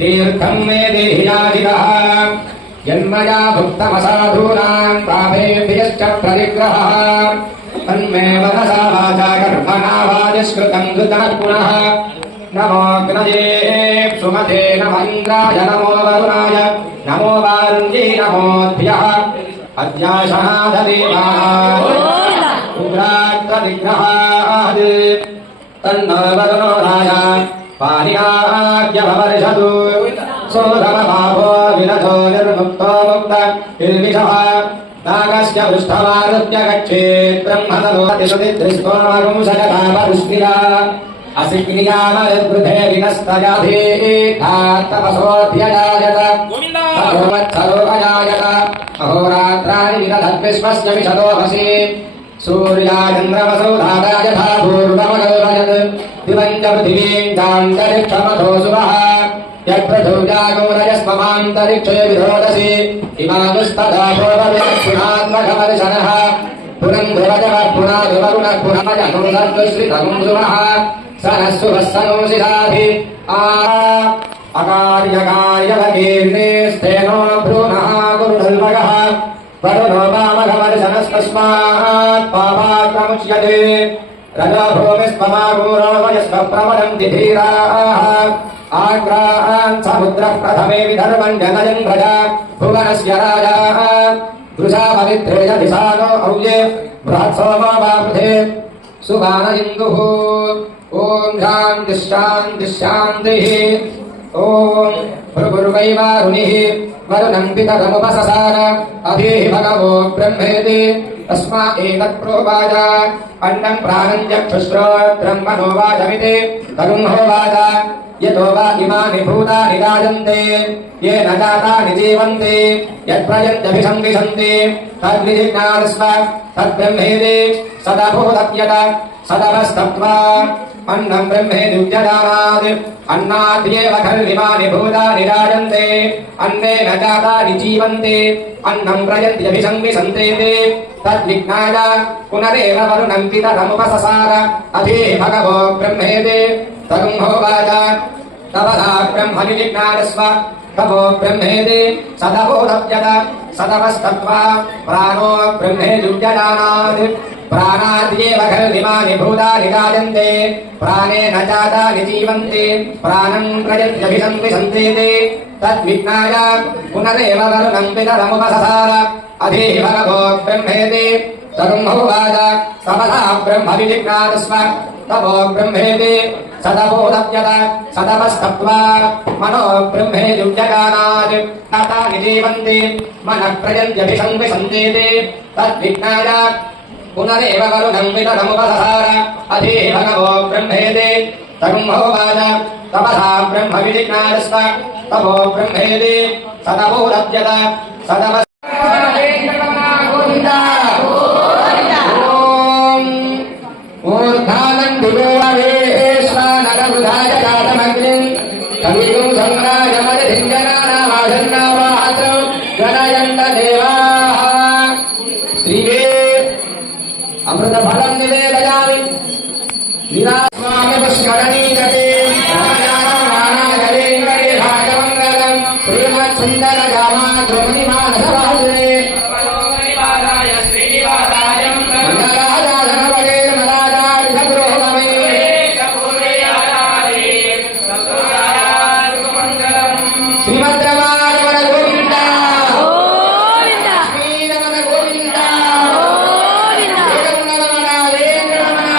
तीर्थं मे देहियाधिकः जन्मया भुक्तमसाधूनां पापेभ्यश्च परिग्रहः तन्मे मनसा वाचा कर्मणा वाजस्कृतं कृतः पुनः नमोऽग्नये सुमते नमो इन्द्राय नमो वरुणाय नमो वारुण्ये नमोऽभ्यः अद्याशनाददेवाः उग्रात्वनिग्रहात् तन्नो वरुणो राय पारियाज्ञमवर्षतु सोधमभावो विरथो निर्मुक्तो मुक्त इल्विषः नागस्य पृष्ठमारुत्य गच्छेत् ब्रह्मतनोतिसुतिदृष्टोमगुंसजतापरुष्टिरा असिग्नियामरुद्धे विनस्तजाधेतात्तपसोऽध्यजायत ततोवत्सरोऽजायत अहोरात्राणि विदधद्विश्वस्य विशतोऽसि सूर्याचन्द्रमसौ धाता यथा पूर्वमकल्पयत् दिवं च पृथिवीं चान्तरिक्षमथो सुवः यत्पृथिव्यागो रजस्ममान्तरिक्षे विरोधसि इमानुस्तथा पूर्वमेक्षुणात्मकवर्षणः पुनन्द्रुवजवः पुनादुवरुणः पुनमजनुसर्वश्रितमुं सुवः सनः सुवः सनोषिधाभि अकार्यकार्यभगीर्णेस्तेनो भ्रूणः गुरुधल्वगः वरुणो वामघवर्षणस्तस्मात् पापात् प्रमुच्यते रजो भूमिस्त्वमागूरोवयस्वप्रवदन्ति धीराः आग्रान् समुद्रः प्रथमे विधर्मन् जनयन् प्रजा भुवनस्य राजाः दृशा पवित्रेय दिशानो औये बृहत्सोमो वापृथे सुबान इन्दुः ॐ शान्तिः शान्तिः शान्तिः ॐ भृगुर्वै वारुणिः वरुणं पितरमुपससार अधीहि भगवो ब्रह्मेति तस्मा एतत्प्रोवाच अन्नं प्राणं चक्षुश्रोत्रं मनोवाचमिति तरुं होवाच यतो वा इमानि भूतानि राजन्ते येन जातानि जीवन्ति यत्प्रयत्यभिसंविशन्ति तद्विजिज्ञानस्व तद्ब्रह्मेति सदभूदत्यत सदवस्तत्वा अन्नं ब्रह्मेत्युज्जदानात् अन्नाद्येव खल्विमानि भूतानि राजन्ते अन्नेन जातानि जीवन्ति अन्नं प्रयत्यभिसंविशन्तेति तद्विज्ञाय पुनरेव वरुणं पितरमुपससार अधीहि भगवो ब्रह्मेति तरुं होवाच तवदा ब्रह्म विजिज्ञानस्व तवो ब्रह्मेति सदभूदव्यत सदवस्तत्वा प्राणो ब्रह्मेत्युज्जदानात् प्राणाद्येव खल्विमानि भूतानि राजन्ते प्राणेन जातानि जीवन्ति प्राणं प्रयत्यभिसंविशन्तेति तद्विज्ञाय पुनरेव वरुणं पितरमुपससार अधीहि भगवो ब्रह्मेति तरुं होवाच तवदा ब्रह्म विजिज्ञानस्व तवो ब्रह्मेति सदभूदव्यत सदवस्तत्वा मनो ब्रह्मेत्युज्जगानात् तानि जीवन्ति मनः प्रयत्यभिसंविशन्तेति तद्विज्ञाय पुनरेव वरुणं पितरमुपससार अधीहि भगवो ब्रह्मेति तरुं होवाच तपसा ब्रह्म विजिज्ञानस्व तपो ब्रह्मेति सदभूदव्यत सदव अमृत फलं निवेदयामि निरास्वामिपुष्करणीयते राजानागरेन्द्रे भागमङ्गलं श्रीमच्छुन्दरजामातृमुनिमानसवाहुने मंगलाय श्रीनिवासाय मंगलाय मलाय विधुरोहमे श्रीमद्रमारमण गोविन्द गोविन्द श्रीरमण गोविन्द वेंकटरमण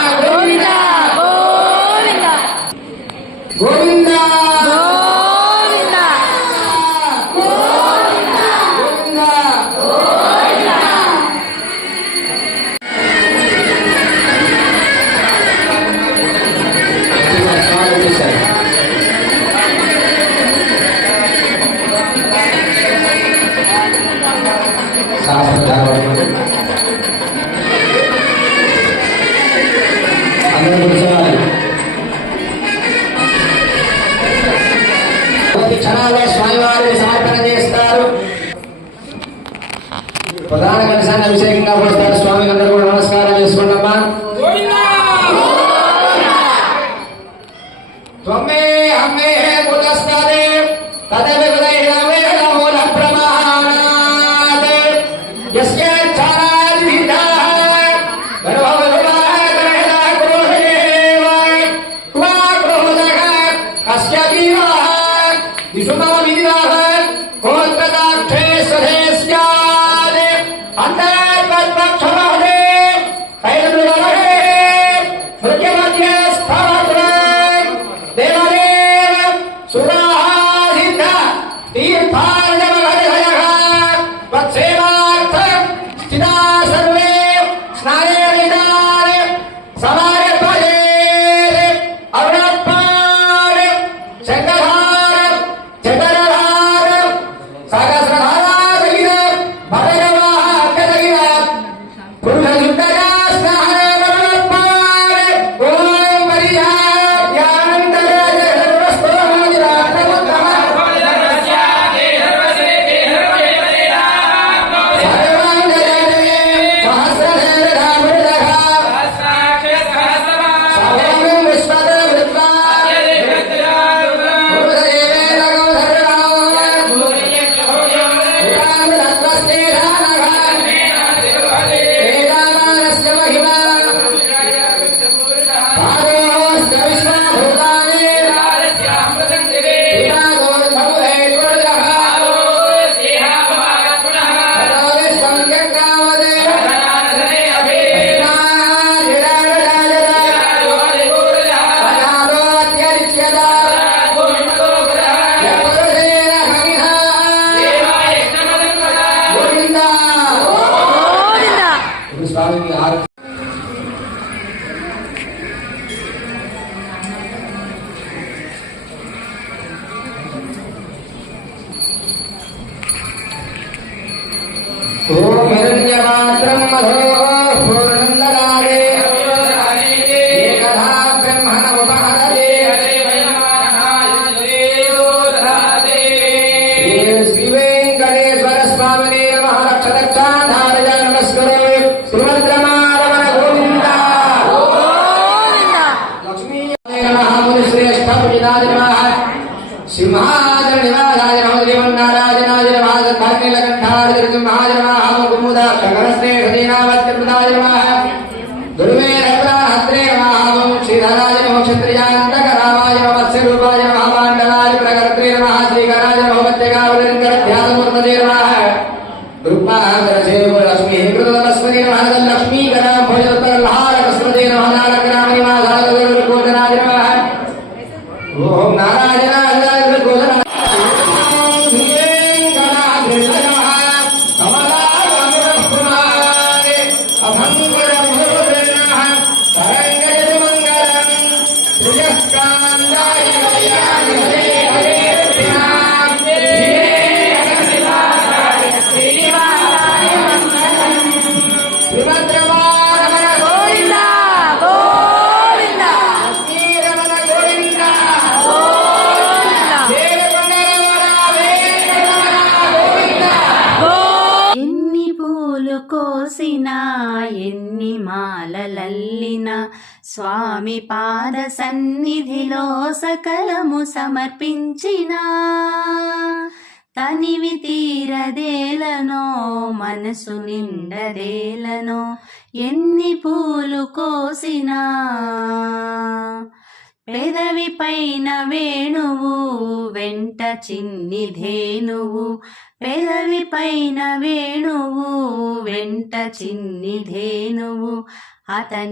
మధో పూర్ణందరాగే ఏకదా బ్రహ్మణముపహరతే శ్రీ వెంకటేశ్వర స్వామినే నమః రక్షరక్షాధారయ నమస్కరో శ్రీమద్రమారమణ గోవింద లక్ష్మీ నమః మునిశ్రేష్ఠ పూజితాయ నమః సింహాచల నివాసాయ నమః శ్రీమన్నారాయణాయ నమః ధర్మీలకంఠాయ సింహాయ నమః ముకుముదాక్షరస్తే హృదయనావత్యప్రదాయ నమః దుర్వేరప్రాహత్రే నమః శ్రీధరాయ నమః క్షత్రియాంతకరామాయ నమః మత్స్యరూపాయ నమః పాండవాయ ప్రకర్త్రే నమః శ్రీకరాయ నమః మత్స్యకావలింకరధ్యానమూర్తదే నమః రూపాంతరసేవ లక్ష్మీ కృతమస్మదే నమః లక్ష్మీకరా భోజోత్తరల్హార కస్మదే నమః నారగ్రామనివాసాయ గురుకోటనాయ నమః ఓం నారాయణాయ గోధన ఎన్ని పూలు కోసినా ఎన్ని మాలలల్లినా స్వామి పాద సన్నిధిలో సకలము సమర్పించినా తనివి తీరదేలనో మనసు నిండదేలనో ఎన్ని పూలు కోసినా పెదవి పైన వేణువు వెంట చిన్ని ధేనువు పెదవి పైన వేణువు వెంట చిన్ని ధేనువు అతని